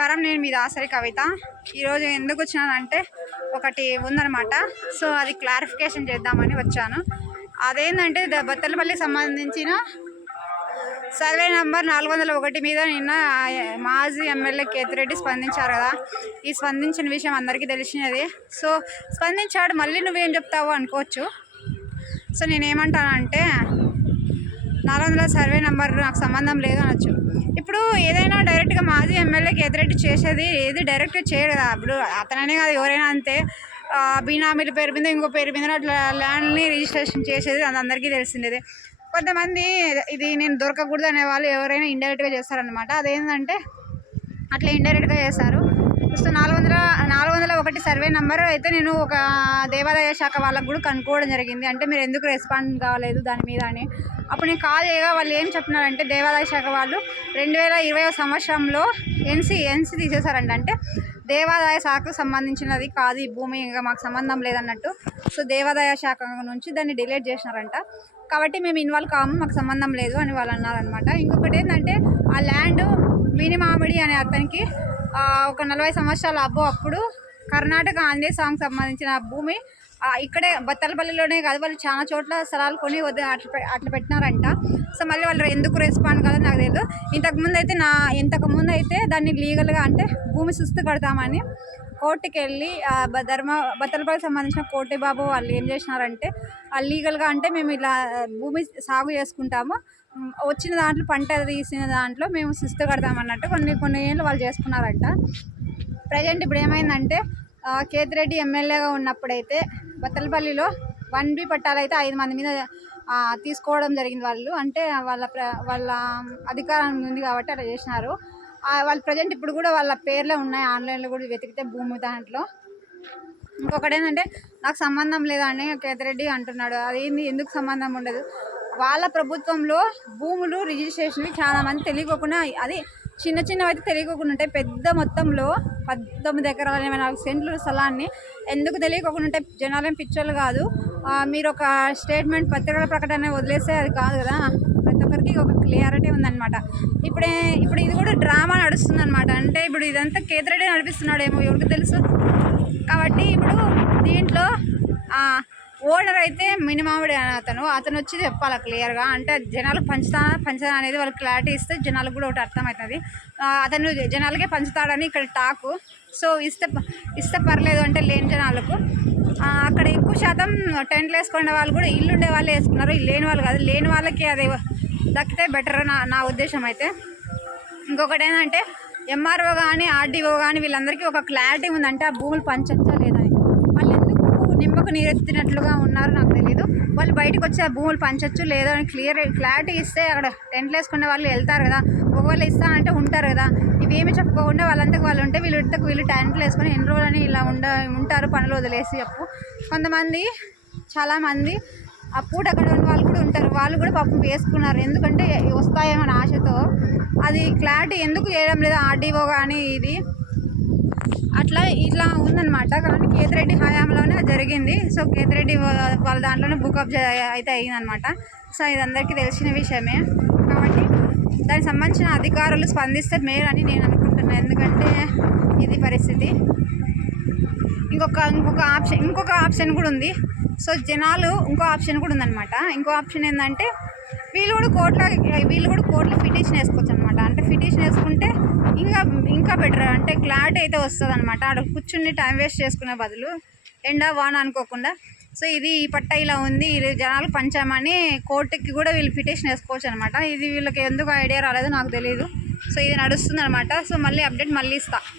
నమస్కారం నేను మీ దాసరి కవిత. ఈరోజు ఎందుకు వచ్చినానంటే ఒకటి ఉందనమాట సో అది క్లారిఫికేషన్ చేద్దామని వచ్చాను. అదేంటంటే ద- బత్తలపల్లికి సంబంధించిన సర్వే నంబర్ నాలుగు వందల ఒకటి మీద నిన్న మాజీ ఎమ్మెల్యే కేతిరెడ్డి స్పందించారు కదా. ఈ స్పందించిన విషయం అందరికీ తెలిసినది. సో స్పందించాడు మళ్ళీ నువ్వేం చెప్తావు అనుకోవచ్చు. సో నేనేమంటానంటే నాలుగు వందల సర్వే నెంబర్ నాకు సంబంధం లేదు అనొచ్చు. ఇప్పుడు ఏదైనా డైరెక్ట్గా మాజీ ఎమ్మెల్యేకి ఎదురెట్టి చేసేది ఏది డైరెక్ట్గా చేయరు కదా ఇప్పుడు అతననే కాదు ఎవరైనా అంతే. బీనామీల పేరు మీద ఇంకో పేరు మీద అట్లా ల్యాండ్ని రిజిస్ట్రేషన్ చేసేది అది అందరికీ తెలిసిందే కొంతమంది ఇది నేను దొరకకూడదు అనే వాళ్ళు ఎవరైనా ఇండైరెక్ట్గా చేస్తారనమాట అదేంటంటే అట్లా ఇండైరెక్ట్గా చేస్తారు. సో నాలుగు వందల నాలుగు వందల ఒకటి సర్వే నెంబర్ అయితే నేను ఒక దేవాదాయ శాఖ వాళ్ళకు కూడా కనుక్కోవడం జరిగింది. అంటే మీరు ఎందుకు రెస్పాండ్ కాలేదు దాని మీద అని. అప్పుడు నేను కాల్ చేయగా వాళ్ళు ఏం చెప్తున్నారంటే దేవాదాయ శాఖ వాళ్ళు రెండు వేల ఇరవై సంవత్సరంలో ఎన్సీ ఎన్సీ తీసేశారంట. అంటే దేవాదాయ శాఖకు సంబంధించినది కాదు ఈ భూమి ఇంకా మాకు సంబంధం లేదన్నట్టు. సో దేవాదాయ శాఖ నుంచి దాన్ని డిలీట్ చేసినారంట. కాబట్టి మేము ఇన్వాల్వ్ కాము మాకు సంబంధం లేదు అని వాళ్ళు అన్నారనమాట ఇంకొకటి ఏంటంటే ఆ ల్యాండ్ మినిమామిడి అనే అతనికి ఒక నలభై సంవత్సరాల అబ్బో అప్పుడు కర్ణాటక ఆంధ్ర సాంగ్ సంబంధించిన భూమి ఇక్కడే బత్తలపల్లిలోనే కాదు వాళ్ళు చాలా చోట్ల స్థలాలు కొని వద్దు అట్లా పె- అట్లా పెట్టినారంట. సో మళ్ళీ వాళ్ళు ఎందుకు రెస్పాండ్ కాదో నాకు తెలియదు ఇంతకుముందు అయితే నా ఇంతకుముందు అయితే దాన్ని లీగల్గా అంటే భూమి సుస్తు కడతామని కోర్టుకి వెళ్ళి ధర్మ బత్తలపల్లికి సంబంధించిన కోటి బాబు వాళ్ళు ఏం చేసినారంటే ఆ లీగల్గా అంటే మేము ఇలా భూమి సాగు చేసుకుంటాము. వచ్చిన దాంట్లో పంట తీసిన దాంట్లో మేము సుస్తు కడతామన్నట్టు కొన్ని కొన్ని ఏళ్ళు వాళ్ళు చేసుకున్నారంట. ప్రజెంట్ ఇప్పుడు ఏమైందంటే కేతిరెడ్డి ఎమ్మెల్యేగా ఉన్నప్పుడైతే బత్తలపల్లిలో వన్ బి పట్టాలు అయితే ఐదు మంది మీద తీసుకోవడం జరిగింది వాళ్ళు. అంటే వాళ్ళ ప్ర- వాళ్ళ అధికారం ఉంది కాబట్టి అలా చేసినారు. వాళ్ళు ప్రజెంట్ ఇప్పుడు కూడా వాళ్ళ పేర్లే ఉన్నాయి. ఆన్లైన్లో కూడా వెతికితే భూమి దాంట్లో. ఇంకొకటి ఏంటంటే నాకు సంబంధం లేదని కేతిరెడ్డి అంటున్నాడు. అదేంది ఎందుకు సంబంధం ఉండదు? వాళ్ళ ప్రభుత్వంలో భూములు రిజిస్ట్రేషన్లు చాలా మంది తెలియకోకుండా అది చిన్న చిన్నవి అయితే తెలియకోకుండా ఉంటాయి. పెద్ద మొత్తంలో పద్దెనిమిది ఎకరాల ఎనభై నాలుగు సెంట్లు స్థలాన్ని ఎందుకు తెలియకోకుండా ఉంటే జనాలేం పిచ్చోళ్ళు కాదు. మీరు ఒక స్టేట్మెంట్ పత్రికల ప్రకటన వదిలేస్తే అది కాదు కదా. ప్రతి ఒక్కరికి ఒక క్లియారిటీ ఉందన్నమాట. ఇప్పుడే ఇప్పుడు ఇది కూడా డ్రామా నడుస్తుంది అనమాట అంటే ఇప్పుడు ఇదంతా కేతిరెడ్డి నడిపిస్తున్నాడేమో ఎవరికి తెలుసు? కాబట్టి ఇప్పుడు దీంట్లో ఓనర్ అయితే మినిమామిడి అతను. అతను వచ్చి చెప్పాలి క్లియర్గా? అంటే జనాలకు పంచుతా పంచదా అనేది వాళ్ళు క్లారిటీ ఇస్తే జనాలకు కూడా ఒకటి అర్థమవుతుంది. అతను జనాలకే పంచుతాడని ఇక్కడ టాకు. సో ఇస్తే ఇస్తే పర్లేదు అంటే లేని జనాలకు. అక్కడ ఎక్కువ శాతం టెంట్లు వేసుకునే వాళ్ళు కూడా ఇల్లు ఉండే వాళ్ళు వేసుకున్నారు. లేని వాళ్ళు కాదు. లేని వాళ్ళకి అది దక్కితే బెటర్ నా నా ఉద్దేశం అయితే. ఇంకొకటి ఏంటంటే ఎంఆర్ఓ కానీ ఆర్డీఓ కానీ వీళ్ళందరికీ ఒక క్లారిటీ ఉందంటే ఆ భూములు పంచ నిమ్మకు నీరెత్తినట్లుగా ఉన్నారు నాకు తెలియదు వాళ్ళు బయటకు వచ్చి ఆ భూములు పంచవచ్చు లేదో అని క్లియర్ క్లారిటీ ఇస్తే అక్కడ టెంట్లు వేసుకునే వాళ్ళు వెళ్తారు కదా. ఒకవేళ ఇస్తానంటే ఉంటారు కదా. ఇవేమి చెప్పుకోకుండా వాళ్ళంతకు వాళ్ళు ఉంటే వీళ్ళు ఇంతకు వీళ్ళు టెంట్లు వేసుకొని ఎన్ని రోజులని ఇలా ఉండ ఉంటారు పనులు వదిలేసి చెప్పు కొంతమంది చాలామంది ఆ పూట అక్కడ ఉన్న వాళ్ళు కూడా ఉంటారు. వాళ్ళు కూడా పాపం వేసుకున్నారు. ఎందుకంటే వస్తాయేమో అని ఆశతో. అది క్లారిటీ ఎందుకు చేయడం లేదు? ఆర్డీఓ కానీ ఇది అట్లా ఇట్లా ఉందన్నమాట. కానీ కేతిరెడ్డి హయాంలోనే జరిగింది. సో కేతిరెడ్డి వాళ్ళ దాంట్లోనే బుకప్ అయితే అయ్యిందనమాట సో ఇది అందరికీ తెలిసిన విషయమే. కాబట్టి దానికి సంబంధించిన అధికారులు స్పందిస్తే మేలు అని నేను అనుకుంటున్నాను ఎందుకంటే ఇది పరిస్థితి. ఇంకొక ఇంకొక ఆప్షన్ ఇంకొక ఆప్షన్ కూడా ఉంది. సో జనాలు ఇంకో ఆప్షన్ కూడా ఉందన్నమాట. ఇంకో ఆప్షన్ ఏంటంటే వీళ్ళు కూడా కోట్ల వీళ్ళు కూడా కోర్టులో ఫిటేషన్ వేసుకోవచ్చు అనమాట అంటే ఫిటేషన్ వేసుకుంటే ఇంకా ఇంకా బెటర్ అంటే క్లారిటీ అయితే వస్తుంది అనమాట అక్కడ కూర్చుని టైం వేస్ట్ చేసుకునే బదులు ఎండ వాన అనుకోకుండా. సో ఇది ఈ పట్ట ఇలా ఉంది ఇది జనాలు పంచామని కోర్టుకి కూడా వీళ్ళు పిటిషన్ వేసుకోవచ్చు అనమాట ఇది వీళ్ళకి ఎందుకు ఐడియా రాలేదో నాకు తెలియదు సో ఇది నడుస్తుంది అనమాట సో మళ్ళీ అప్డేట్ మళ్ళీ ఇస్తా.